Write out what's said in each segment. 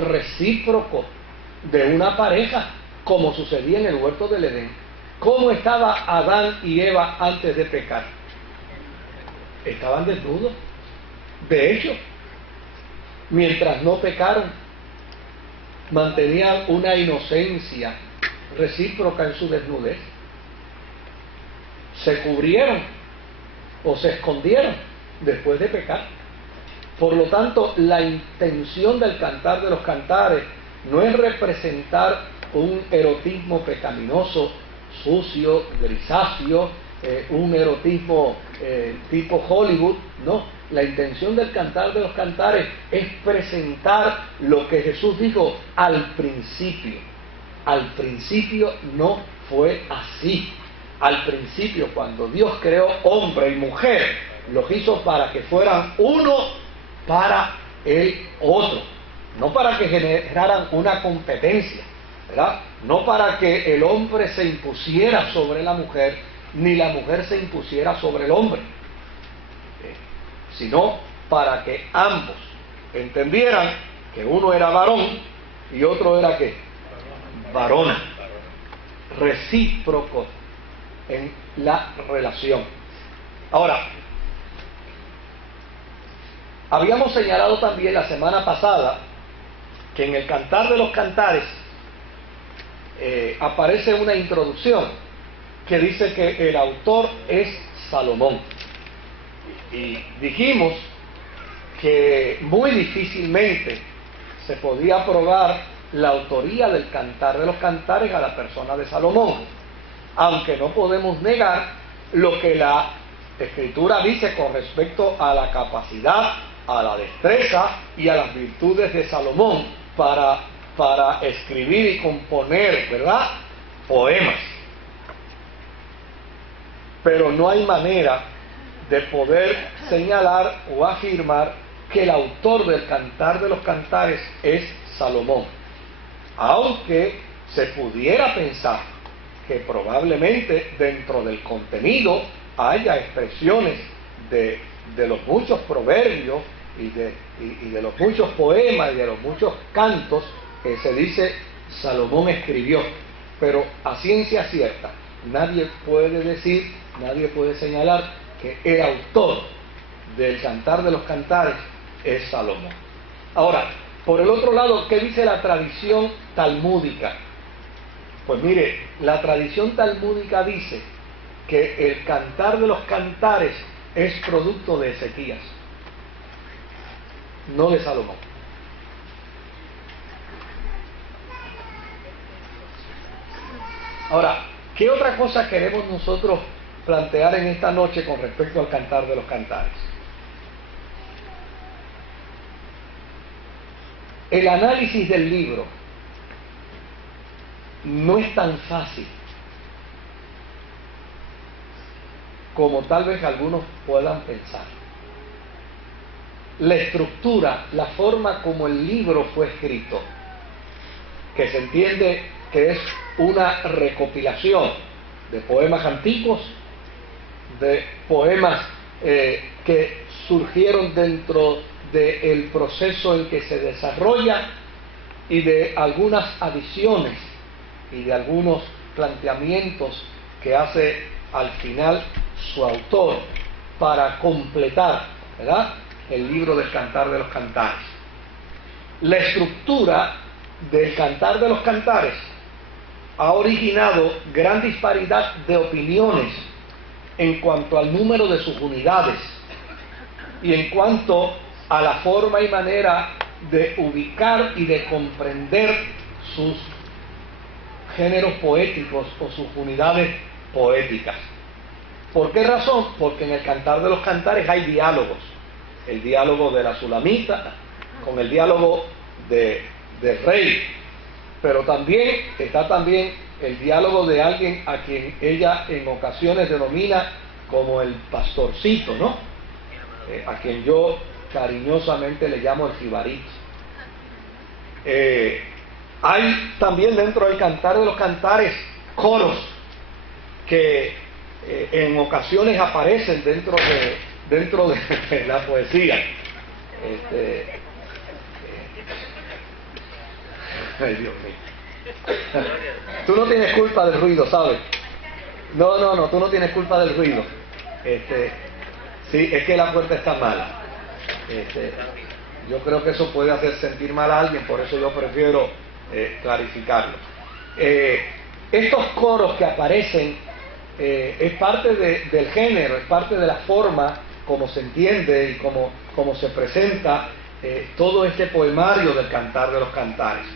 recíproco de una pareja, como sucedía en el huerto del Edén. ¿Cómo estaba Adán y Eva antes de pecar? Estaban desnudos. De hecho, mientras no pecaron, mantenían una inocencia recíproca en su desnudez. Se cubrieron o se escondieron después de pecar. Por lo tanto, la intención del Cantar de los Cantares no es representar un erotismo pecaminoso, sucio, grisáceo, un erotismo tipo Hollywood. No, la intención del Cantar de los Cantares es presentar lo que Jesús dijo al principio. Al principio no fue así. Al principio, cuando Dios creó hombre y mujer, los hizo para que fueran uno para el otro, no para que generaran una competencia, ¿verdad? No para que el hombre se impusiera sobre la mujer, ni la mujer se impusiera sobre el hombre, sino para que ambos entendieran que uno era varón y otro era ¿qué? Varona. Recíproco en la relación. Ahora, habíamos señalado también la semana pasada que en el Cantar de los Cantares aparece una introducción que dice que el autor es Salomón. Y dijimos que muy difícilmente se podía probar la autoría del Cantar de los Cantares a la persona de Salomón, aunque no podemos negar lo que la Escritura dice con respecto a la capacidad, a la destreza y a las virtudes de Salomón para escribir y componer, ¿verdad?, poemas. Pero no hay manera de poder señalar o afirmar que el autor del Cantar de los Cantares es Salomón, aunque se pudiera pensar que probablemente dentro del contenido haya expresiones de los muchos proverbios y de los muchos poemas y de los muchos cantos que se dice Salomón escribió. Pero a ciencia cierta, nadie puede decir, nadie puede señalar que el autor del Cantar de los Cantares es Salomón. Ahora, por el otro lado, ¿qué dice la tradición talmúdica? Pues mire, la tradición talmúdica dice que el Cantar de los Cantares es producto de Ezequías, no de Salomón. Ahora, ¿qué otra cosa queremos nosotros plantear en esta noche con respecto al Cantar de los Cantares? El análisis del libro no es tan fácil como tal vez algunos puedan pensar. La estructura, la forma como el libro fue escrito, que se entiende que es una recopilación de poemas antiguos, de poemas que surgieron dentro del proceso en que se desarrolla y de algunas adiciones y de algunos planteamientos que hace al final su autor para completar, ¿verdad?, el libro del Cantar de los Cantares. La estructura del Cantar de los Cantares ha originado gran disparidad de opiniones en cuanto al número de sus unidades y en cuanto a la forma y manera de ubicar y de comprender sus géneros poéticos o sus unidades poéticas. ¿Por qué razón? Porque en el Cantar de los Cantares hay diálogos. El diálogo de la Sulamita con el diálogo del rey, pero también está el diálogo de alguien a quien ella en ocasiones denomina como el pastorcito, ¿no? A quien yo cariñosamente le llamo el jibarito. Hay también dentro del Cantar de los Cantares coros que en ocasiones aparecen dentro de la poesía. Ay, Dios mío. Tú no tienes culpa del ruido, ¿sabes? No, tú no tienes culpa del ruido. Sí, es que la puerta está mala. Yo creo que eso puede hacer sentir mal a alguien, por eso yo prefiero clarificarlo. Estos coros que aparecen es parte del género, es parte de la forma como se entiende y como se presenta todo este poemario del Cantar de los Cantares.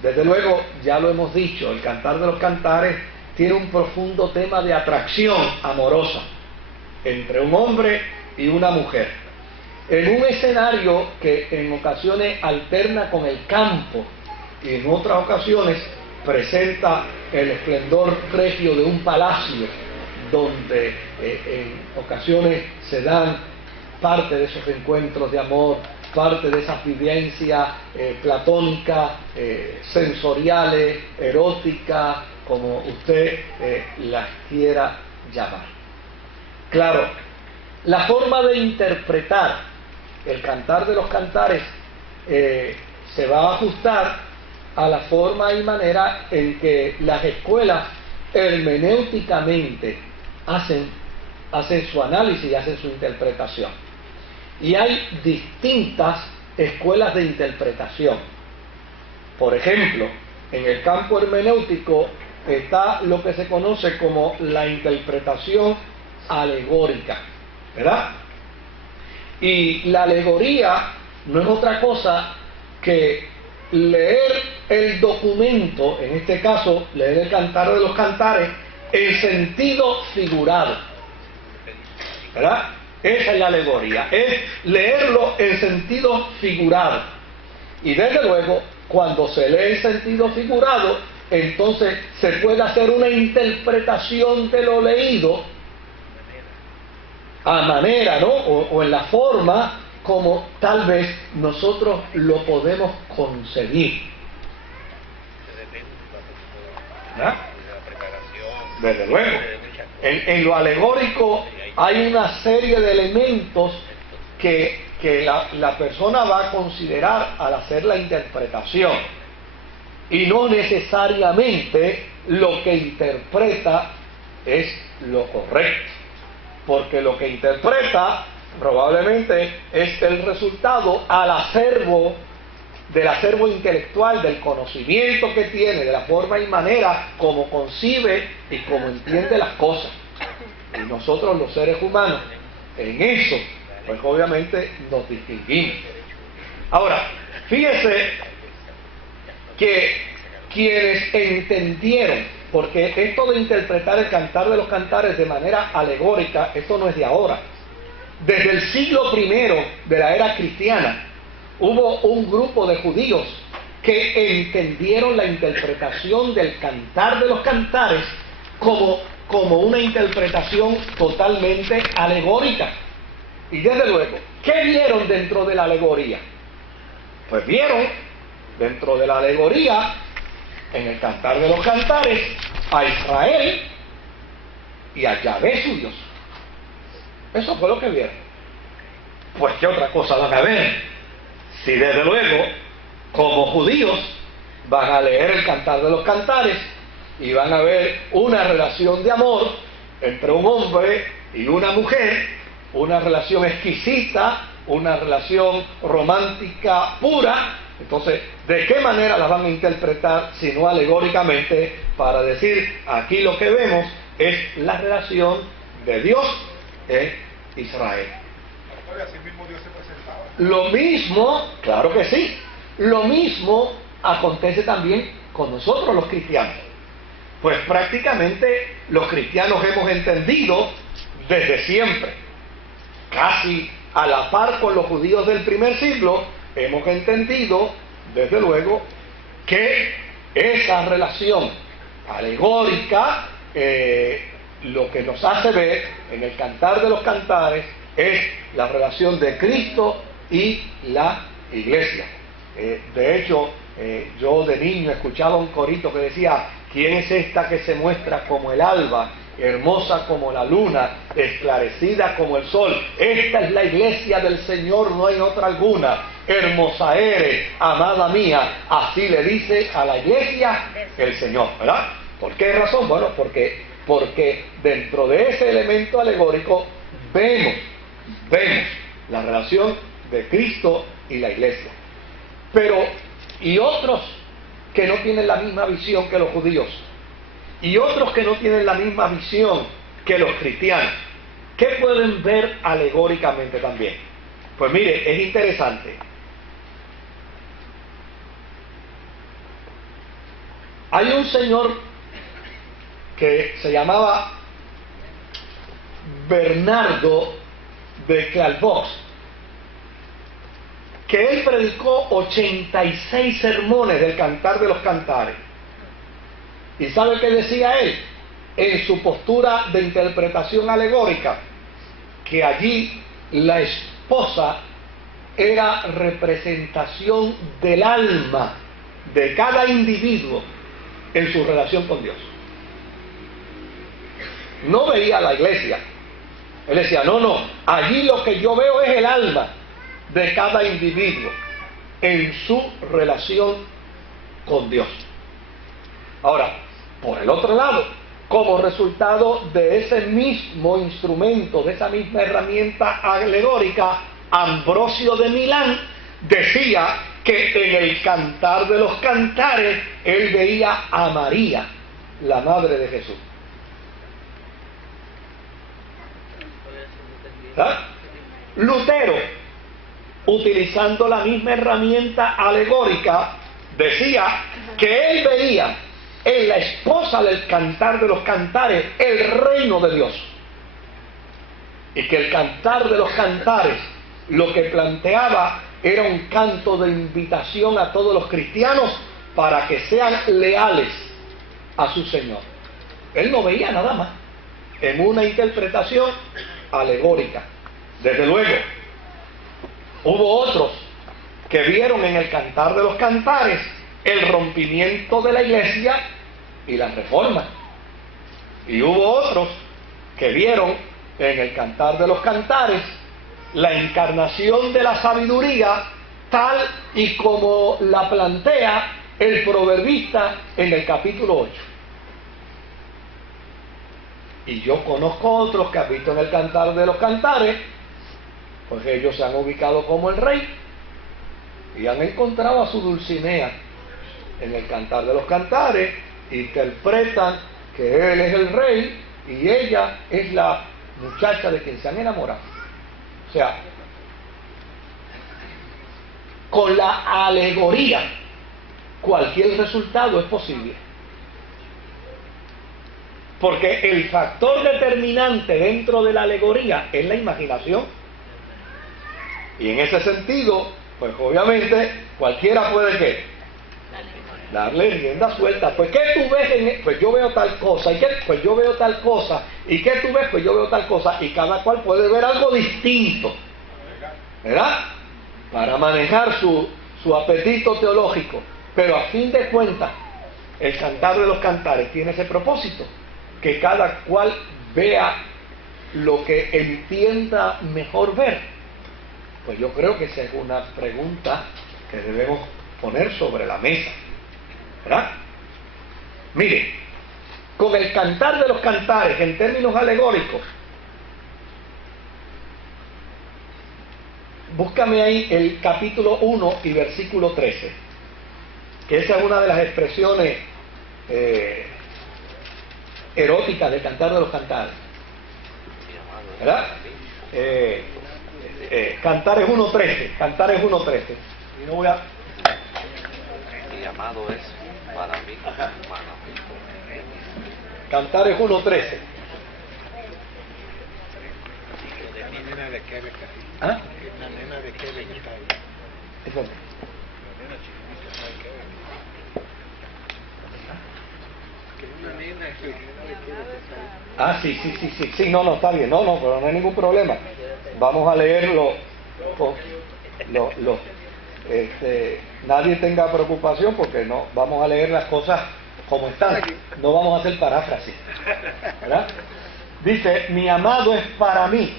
Desde luego, ya lo hemos dicho, el Cantar de los Cantares tiene un profundo tema de atracción amorosa entre un hombre y una mujer, en un escenario que en ocasiones alterna con el campo y en otras ocasiones presenta el esplendor regio de un palacio, donde en ocasiones se dan parte de esos encuentros de amor, parte de esas vivencias platónicas, sensoriales, eróticas, como usted las quiera llamar. Claro, la forma de interpretar el Cantar de los Cantares se va a ajustar a la forma y manera en que las escuelas hermenéuticamente hacen su análisis y hacen su interpretación. Y hay distintas escuelas de interpretación. Por ejemplo, en el campo hermenéutico está lo que se conoce como la interpretación alegórica, ¿verdad? Y la alegoría no es otra cosa que leer el documento, en este caso leer el Cantar de los Cantares, en sentido figurado, ¿verdad? Esa es la alegoría, es leerlo en sentido figurado. Y desde luego, cuando se lee en sentido figurado, entonces se puede hacer una interpretación de lo leído a manera, ¿no? O en la forma como tal vez nosotros lo podemos concebir. ¿Ah? Desde luego. En lo alegórico hay una serie de elementos que la persona va a considerar al hacer la interpretación, y no necesariamente lo que interpreta es lo correcto, porque lo que interpreta probablemente es el resultado del acervo intelectual, del conocimiento que tiene, de la forma y manera como concibe y como entiende las cosas. Y nosotros los seres humanos, en eso, pues obviamente nos distinguimos. Ahora, fíjese que quienes entendieron, porque esto de interpretar el Cantar de los Cantares de manera alegórica, esto no es de ahora. Desde el siglo I de la era cristiana, hubo un grupo de judíos que entendieron la interpretación del Cantar de los Cantares como una interpretación totalmente alegórica. Y desde luego, ¿qué vieron dentro de la alegoría? Pues vieron dentro de la alegoría, en el Cantar de los Cantares, a Israel y a Yahvé su Dios. Eso fue lo que vieron. Pues ¿qué otra cosa van a ver? Si desde luego, como judíos, van a leer el Cantar de los Cantares y van a ver una relación de amor entre un hombre y una mujer, una relación exquisita, una relación romántica pura. Entonces, ¿de qué manera la van a interpretar si no alegóricamente, para decir, aquí lo que vemos es la relación de Dios en Israel? Así mismo Dios se presentaba. Lo mismo, claro que sí, lo mismo acontece también con nosotros los cristianos. Pues prácticamente los cristianos hemos entendido desde siempre, casi a la par con los judíos del primer siglo, hemos entendido desde luego que esa relación alegórica, lo que nos hace ver en el Cantar de los Cantares es la relación de Cristo y la Iglesia. De hecho, yo de niño escuchaba un corito que decía: ¿quién es esta que se muestra como el alba, hermosa como la luna, esclarecida como el sol? Esta es la iglesia del Señor, no hay otra alguna. hermosa eres, amada mía. Así le dice a la iglesia el Señor, ¿verdad? ¿Por qué razón? Bueno, porque dentro de ese elemento alegórico vemos la relación de Cristo y la iglesia. Pero, y otros que no tienen la misma visión que los judíos, y otros que no tienen la misma visión que los cristianos, ¿qué pueden ver alegóricamente también? Pues mire, es interesante. Hay un señor que se llamaba Bernardo de Clairvaux, que él predicó 86 sermones del Cantar de los Cantares. ¿Y sabe qué decía él? En su postura de interpretación alegórica, que allí la esposa era representación del alma de cada individuo en su relación con Dios. No veía la iglesia. Él decía, no, allí lo que yo veo es el alma de cada individuo en su relación con Dios. Ahora, por el otro lado, como resultado de ese mismo instrumento, de esa misma herramienta alegórica, Ambrosio de Milán decía que en el Cantar de los Cantares él veía a María, la madre de Jesús. ¿Ah? Lutero, utilizando la misma herramienta alegórica, decía que él veía en la esposa del Cantar de los Cantares el reino de Dios, y que el Cantar de los Cantares lo que planteaba era un canto de invitación a todos los cristianos para que sean leales a su Señor. Él no veía nada más en una interpretación alegórica. Desde luego, hubo otros que vieron en el Cantar de los Cantares el rompimiento de la iglesia y la reforma. Y hubo otros que vieron en el Cantar de los Cantares la encarnación de la sabiduría tal y como la plantea el proverbista en el capítulo 8. Y yo conozco otros que han visto en el Cantar de los Cantares, pues ellos se han ubicado como el rey y han encontrado a su Dulcinea en el Cantar de los Cantares, interpretan que él es el rey y ella es la muchacha de quien se han enamorado. O sea, con la alegoría cualquier resultado es posible, porque el factor determinante dentro de la alegoría es la imaginación, y en ese sentido, pues obviamente cualquiera puede ¿qué? Darle rienda suelta. Pues ¿qué tú ves? Pues yo veo tal cosa, y pues yo veo tal cosa, y ¿qué tú ves? Pues yo veo tal cosa, y cada cual puede ver algo distinto, ¿verdad? Para manejar su apetito teológico. Pero a fin de cuentas, el Cantar de los Cantares tiene ese propósito, que cada cual vea lo que entienda mejor ver. Pues yo creo que esa es una pregunta que debemos poner sobre la mesa, ¿verdad? Mire, con el Cantar de los Cantares en términos alegóricos, búscame ahí el capítulo 1 y versículo 13, que esa es una de las expresiones eróticas del Cantar de los Cantares, ¿verdad? Cantares 1.13, Cantares 1.13. Y no voy a... Mi amado es para mí, hermano. Cantares 1.13. ¿Ah? La nena de Kevin está ahí. Eso. Ah, sí, no, está bien, no, pero no hay ningún problema. Vamos a leerlo. Nadie tenga preocupación porque no, vamos a leer las cosas como están, no vamos a hacer paráfrasis, ¿verdad? Dice, mi amado es para mí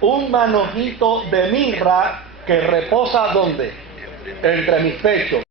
un manojito de mirra que reposa ¿dónde? entre mis pechos,